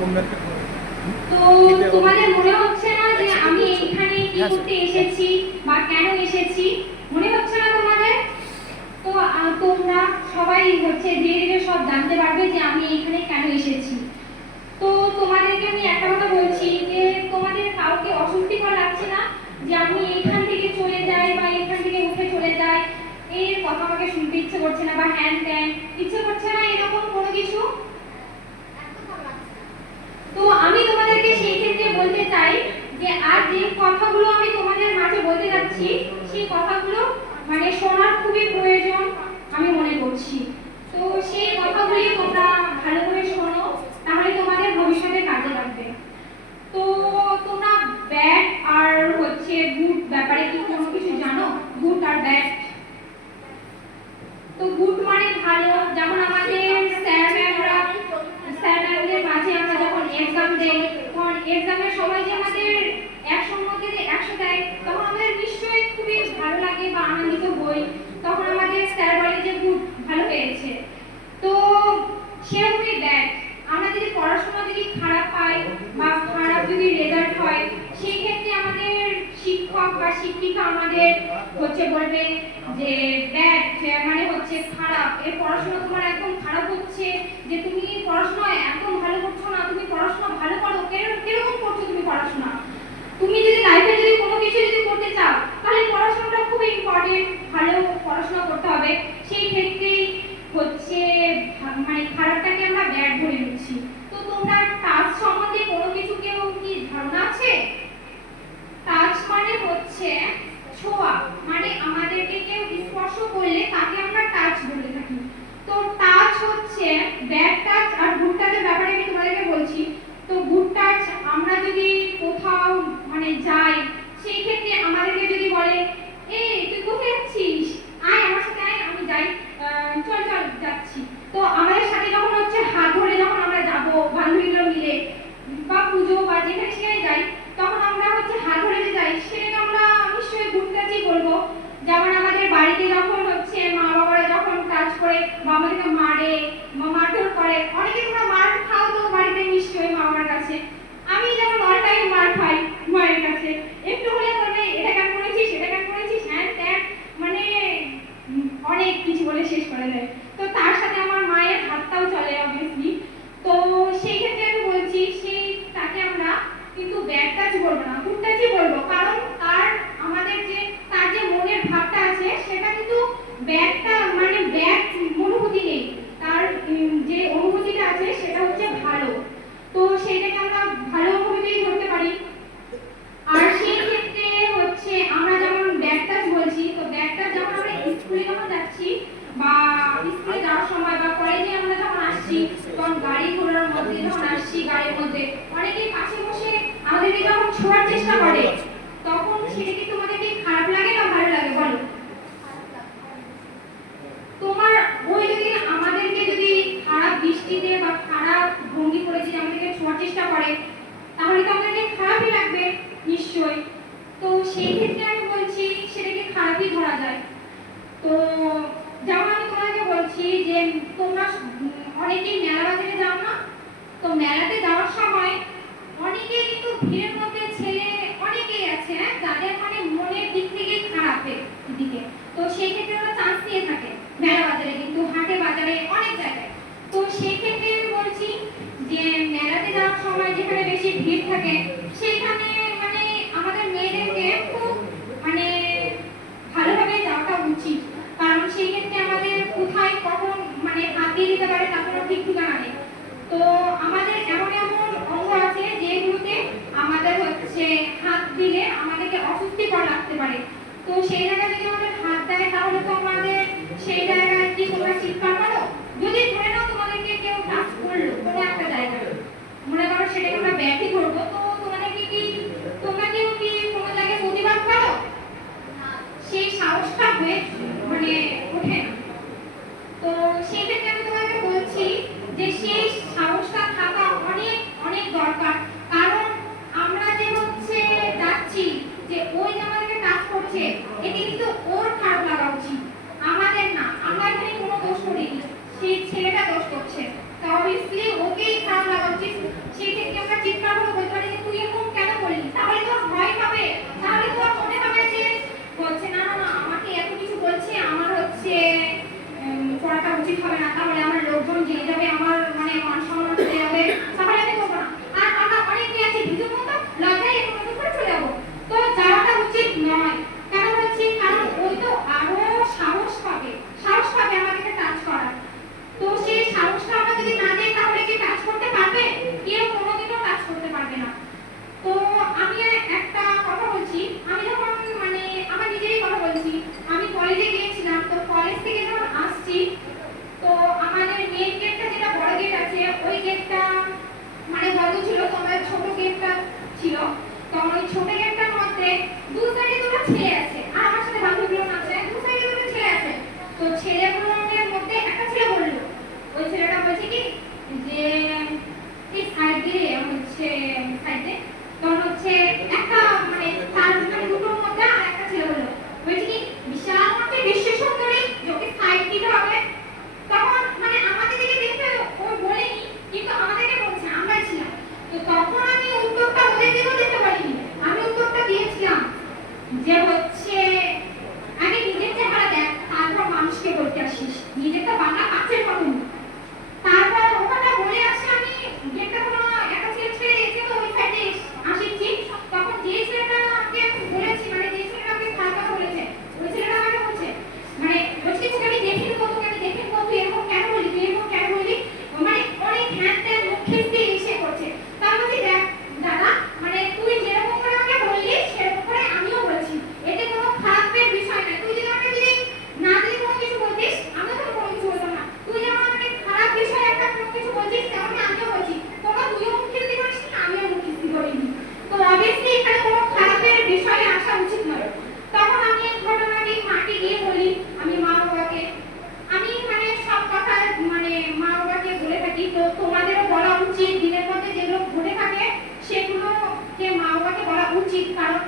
তো তোমাদের মনে হচ্ছে না যে আমি এখানে কি করতে এসেছি বা কেন এসেছি? মনে হচ্ছে না তোমাদের? তো তোমরা সবাই হচ্ছে ধীরে ধীরে সব জানতে পারবে যে আমি এখানে কেন এসেছি। তো তোমাদেরকে আমি একটা কথা বলছি যে তোমাদের কাউকে অস্বস্তিকর লাগছে না যে আমি এখান থেকে চলে যাই বা এখান থেকে উঠে চলে যাই, এর কথা আমাকে শুনতে ইচ্ছে করছে না বা হ্যান ত্যান ইচ্ছে করছে না, এরকম কোনো কিছু? তো আমি তোমাদেরকে সেই ক্ষেত্রে বলতে চাই যে আর যে কথাগুলো আমি তোমাদের মাঝে বলতে যাচ্ছি সেই কথাগুলো মানে শোনার খুবই প্রয়োজন আমি মনে করছি। তো সেই কথাগুলি তোমরা ভালো করে শোনো, তাহলে তোমাদের ভবিষ্যতে কাজে লাগবে। তো তোমরা ব্যাট আর হচ্ছে গুড ব্যাপারে কি কোনো কিছু জানো? গুড আর ব্যাট। তো গুড মানে ভালো, যেমন আমাদের স্যার ম্যামদের মাঝে আমরা যখন এক্সাম দেই তখন এক্সামের সময় যে আমাদের 100-র মধ্যে 100 দেয় তখন আমাদের নিশ্চয়ই খুবই ভালো লাগে বা আনন্দিত হই। তখন আমাদের স্যার বলে যে গুড, ভালো হয়েছে। তো সেরকমই ব্যাড, আমরা যদি পড়াশোনা যদি খারাপ পাই বা খারাপ যদি রেজাল্ট হয় সেই ক্ষেত্রে আমাদের শিক্ষক বা শিক্ষিকা আমাদের হচ্ছে বলবে যে ব্যাড মানে হচ্ছে খারাপ, এর পড়াশোনা তোমার একদম খারাপ হচ্ছে, যে তুমি পড়াশোনা একদম ভালো করছো না, তুমি পড়াশোনা ভালো করো, কিরকম করছো তুমি পড়াশোনা? তুমি যদি লাইফে যদি কোনো কিছু যদি করতে চাও তাহলে পড়াশোনাটা খুব ইম্পর্টেন্ট, ভালো পড়াশোনা করতে হবে। সেই ক্ষেত্রেই হচ্ছে মানে খারাপটাকে আমরা ব্যাড ধরে নিচ্ছি। তো তোমরা টাচ সম্বন্ধে কোনো কিছু কেউ কি ধারণা আছে? টাচ মানে হচ্ছে ছোঁয়া, মানে আমাদেরকে কেউ স্পর্শ করলে তাকে আমরা টাচ বলে থাকি। তো টাচ হচ্ছে ব্যাড টাচ আর গুড টাচের ব্যাপারে আমি তোমাদেরকে বলছি। তো গুড টাচ আমরা যদি কোথাও মানে যাই সেই ক্ষেত্রে আমাদেরকে যদি বলে এই তুই কোথায় যাচ্ছিস, আয় আমার সাথে আয়, আমি যাই, চল চল যাচ্ছি। তো আমাদের সাথে যখন হচ্ছে হাত ধরে যখন আমরা যাবো বান্ধবীগুলো মিলে বা পুজো বা যেখানে সেখানে যাই তখন আমরা হচ্ছে হাত ধরে যে যাই সেটাকে আমরা নিশ্চয়ই গুড টাচই বলবো। যেমন আমাদের বাড়িতে যখন হচ্ছে মা বাবারা যখন কাজ করে বা আমাদেরকে মারে মারধর করে, অনেকে তোমরা মার খাও তো বাড়িতে নিশ্চয়ই মা বাবার কাছে। আমি যেমন অল টাইম মার খাই মায়ের কাছে, একটু হলে বলবে এটা কেন করেছিস এটা কেন করেছিস হ্যাঁ ত্যান, মানে অনেক কিছু বলে শেষ করে দেয়। তো তার সাথে আমার মায়ের হাতটাও চলে অবভিয়াসলি। তো সেই ক্ষেত্রে আমি বলছি সেই তাকে আমরা কিন্তু ব্যাড টাচ বলবো না, গুড টাচই বলবো, কারণ তার আমাদের যে তার যে মনের ভাবটা আছে সেটা কিন্তু ব্যাডটা মানে ব্যাড অনুভূতি নেই, তার যে অনুভূতিটা আছে সেটা হচ্ছে ভালো। তো সেইটাকে আমরা ভালো অনুভূতিই ধরতে পারি। আর সেই ক্ষেত্রে হচ্ছে আমরা যেমন ব্যাড টাচ বলছি, তো ব্যাড টাচ যেমন আমরা স্কুলে যখন যাচ্ছি বা স্কুলে যাওয়ার সময় বা কলেজে আমরা যখন আসছি তখন গাড়ি ঘোড়ার মধ্যে যখন আসছি গাড়ির মধ্যে অনেকেই পাশে বসে আমাদেরকে যখন ছোঁয়ার চেষ্টা করে তখন সেটা কি তোমাদেরকে খারাপ লাগে না ভালো লাগে বলো? তোমার ওই যদি আমাদেরকে যদি খারাপ দৃষ্টিতে বা খারাপ ভঙ্গি করে যদি আমাদেরকে ছোঁয়ার চেষ্টা করে তাহলে তো আমাদেরকে খারাপই লাগবে নিশ্চয়ই। তো সেই ক্ষেত্রে আমি বলছি সেটাকে খারাপই ধরা যায়। তো যেমন আমি তোমাকে বলছি যে তোমরা অনেকেই মেলা বাজারে যাও না? তো মেলাতে যাওয়ার সময় অনেকে কিন্তু ভিড়ের মধ্যে ছেলে অনেকেই আছে যাদের মানে মনের দিক থেকে খারাপের দিকে, তো সেই ক্ষেত্রে ওরা চান্স নিয়ে থাকে মেলা বাজারে কিন্তু হাটে বাজারে অনেক জায়গায়। তো সেই ক্ষেত্রে আমি বলছি যে মেলাতে যাওয়ার সময় যেখানে বেশি ভিড় থাকে সেখানে মানে আমাদের মেয়েদেরকে খুব মানে ভালোভাবে যাওয়াটা উচিত, কারণ সেই ক্ষেত্রে আমাদের কোথায় কখন মানে হাত দিয়ে দিতে পারে তার কোনো ঠিক ঠিকানা নেই। তো আমাদের এমন এমন অঙ্গ আছে যেগুলোতে আমাদের হচ্ছে হাত দিলে আমাদেরকে অস্বস্তিকর লাগতে পারে। তো সেই জায়গায় যদি আমাদের হাত দেয় তাহলে তো আমাদের সেই জায়গায় কি তোমরা চিৎকার করো? যদি ধরে নাও তোমাদেরকে কেউ টাচ করলো কোনো একটা জায়গায়, মনে করো সেটাকে আমরা ব্যাধি করবো, তো তোমাদেরকে কি তোমরা কেউ কি কোনো জায়গায় প্রতিবাদ করো? সেই সাহসটা হয়ে মানে ওঠে না। তো সেই ক্ষেত্রে আমি তোমাকে বলছি যে সেই সাহসটা থাকা অনেক অনেক দরকার, কারণ আমরা যে হচ্ছে যাচ্ছি যে ওই যে আমাদেরকে টাচ করছে এতে কিন্তু ওর খারাপ লাগা উচিত, আমাদের না। আমরা গেটটা ছিল, তখন ওই ছোট গেটটার মধ্যে দু সাইডে দুটো ছেলে আছে আর আমার সাথে বান্ধবীগুলো আছে, দু সাইডে দুটো ছেলে আছে। তো ছেলেগুলোর মধ্যে একটা ছেলে বললো, ওই ছেলেটা বলছে কি যে এই সাইড দিয়ে হচ্ছে সাইডে, তখন হচ্ছে একটা মানে তার মানে দুটোর মধ্যে আর একটা ছেলে বললো বলছে কি বিশাল মধ্যে বিশ্ব সুন্দরী যোকে সাইড দিতে হবে। তখন মানে আমাদের দিকে দেখে ও বলেনি, কিন্তু আমাদেরকে বলছে, আমরা ছিলাম। তো তখন আমি উত্তরটা ওদের দিকেও দিতে পারিনি, আমি উত্তরটা দিয়েছিলাম যে হচ্ছে আগে নিজের চেহারা দেখ, তারপর মানুষকে বলতে আসিস, নিজেরটা বাংলা কাছের মতন। তারপর ওখানটা বলে আসছে, আমি গেটটা কোনো একটা ছেলে ছেড়ে দিয়েছে, তো ওই সাইডে আসিছি। তখন যে ছেলেটা আমাকে বলেছি, মানে যে ছেলেটা আমাকে খারাপ বলেছে, ওই ছেলেটা আমাকে বলছে মানে বলছি তোকে আমি দেখিনি, তোকে আমি দেখিনি, তুই এরকম কেন বললি, তুই এরকম কেন বললি, মানে অনেক হ্যাঁ ত্যান মুখ খিস্তি এসে করছে। তার মধ্যে দেখ দাদা, মানে তুই যেরকম করে আমাকে বললি সেরকম করে আমিও বলছি, এতে কোনো খারাপের বিষয় নয়। তুই যদি আমাকে যদি না যদি কোনো কিছু বলতিস, আমিও তো কোনো কিছু বলতাম না। তুই যেমন আমাকে খারাপ বিষয় একটা কোনো কিছু বলছিস, তেমন আমিও বলছি, তোমরা তুইও মুখ খিস্তি করিস না, আমিও মুখ খিস্তি করিনি। তো অবভিয়াসলি এখানে কোনো খারাপের বিষয়ে আসা উচিত নয়। তখন আমি এই ঘটনাটি মাকে গিয়ে বলি, আমি মা বাবাকে, আমি মানে সব কথা মানে মা বাবাকে বলে থাকি। তো তোমাদেরও বলা উচিত, দিনের মধ্যে যেগুলো ঘটে থাকে সেগুলোকে মা বাবাকে বলা উচিত, কারণ